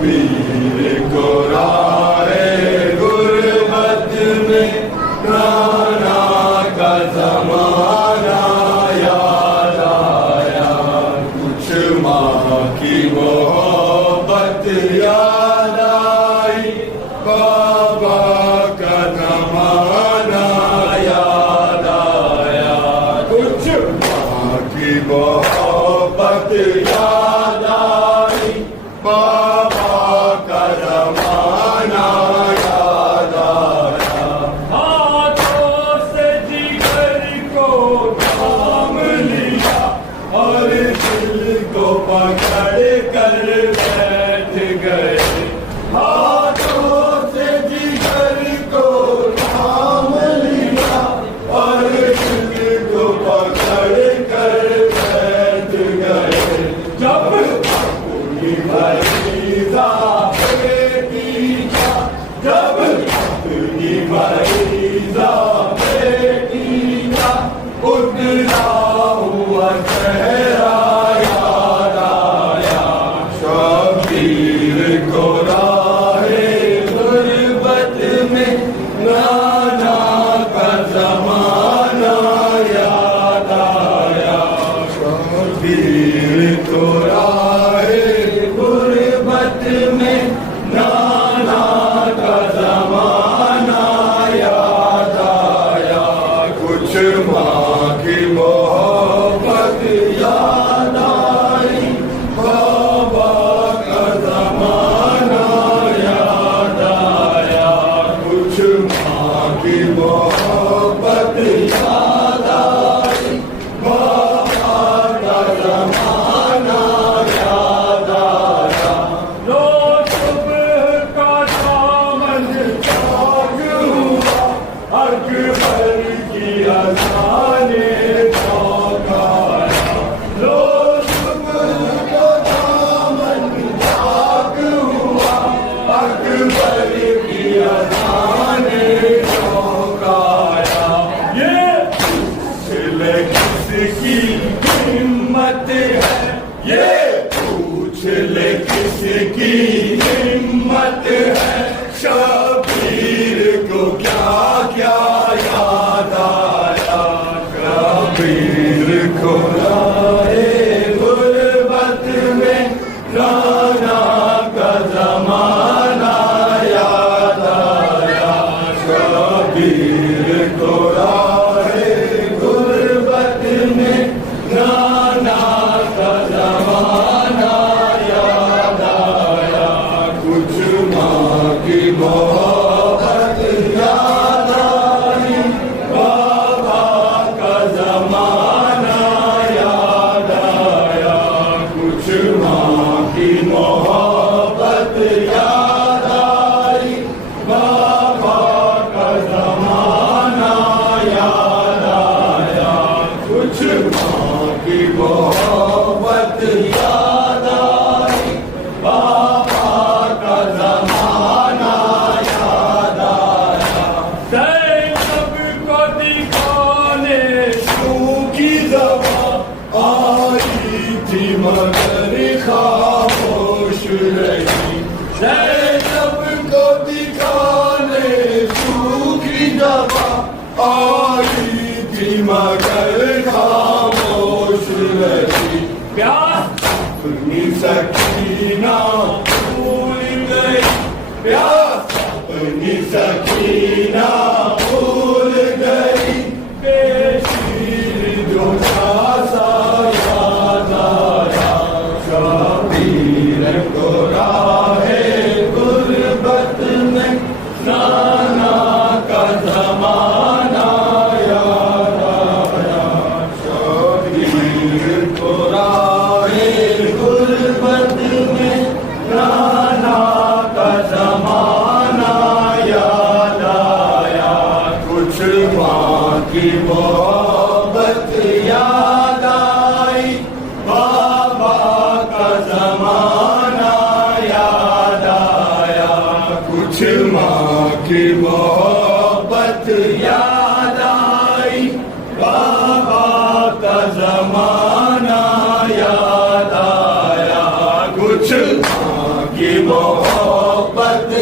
पीर को राहे गुरबत में नाना का जमाना याद आया। कुछ माँ की मोहब्बत याद आई, बाबा का जमाना याद आया। कुछ माँ की मोहब्बत याद आई, बाबा का जमाना याद आया। हाथों से जिगर को थाम लिया और दिल को पकड़ कर बैठ गए। हाथों से जिगर को थाम लिया और दिल को पकड़ कर बैठ गए। जब अपनी मरीजा बेटी का, जब अपनी मरीजा बेटी का उतरा हुआ चेहरा याद आया। शबीर को राहे गुरबत में नाना का जमाना याद आया। शबीर को राहे गुरबत में नाना का जमाना याद आया। कुछ माँ की मोहब्बत याद आई, बाबा का जमाना याद आया। कुछ माँ की मोहब्बत याद आई, बाबा का जमाना याद आया। लो सुबह का दामन जाग हुआ, अकबर की अज़ाने चौंकाया। लो सुबह का दामन जाग हुआ, अकबर की अज़ाने चौंकाया। ये पूछ ले किसकी हिम्मत है, ये पूछ ले किसकी हिम्मत है। शबीर को क्या क्या याद आया। शबीर को राहे गुरबत में नाना का जमाना याद आया। शबीर को राहे गुरबत में नाना का जमाना याद आया। कुछ माँ की मोहब्बत याद आई, बाबा का जमाना याद आया। कुछ माँ की मोहब्बत याद आई, बाबा का जमाना याद आया। कुछ माँ की मोहब्बत याद आई, बाबा का जमाना याद आया। ज़ैनब को दिखाने सूखी ज़बां आई थी मगर खामोश रही। ज़ैनब को दिखाने सूखी ज़बां आई थी मगर खामोश रही। प्यास अपनी सकीना भूल गई, प्यास अपनी सकीना भूल गई। बेशीर जो सा याद आया। शबीर को राहे गुरबत में नाना का जमाना याद आया। शबीर को राहे गुरबत में नाना का जमाना याद आया। कुछ माँ की मोहब्बत याद आई, बाबा का जमाना याद आया। कुछ माँ की मोहब्बत याद आई, बाबा का जमाना याद आया। कुछ की मोहब्बत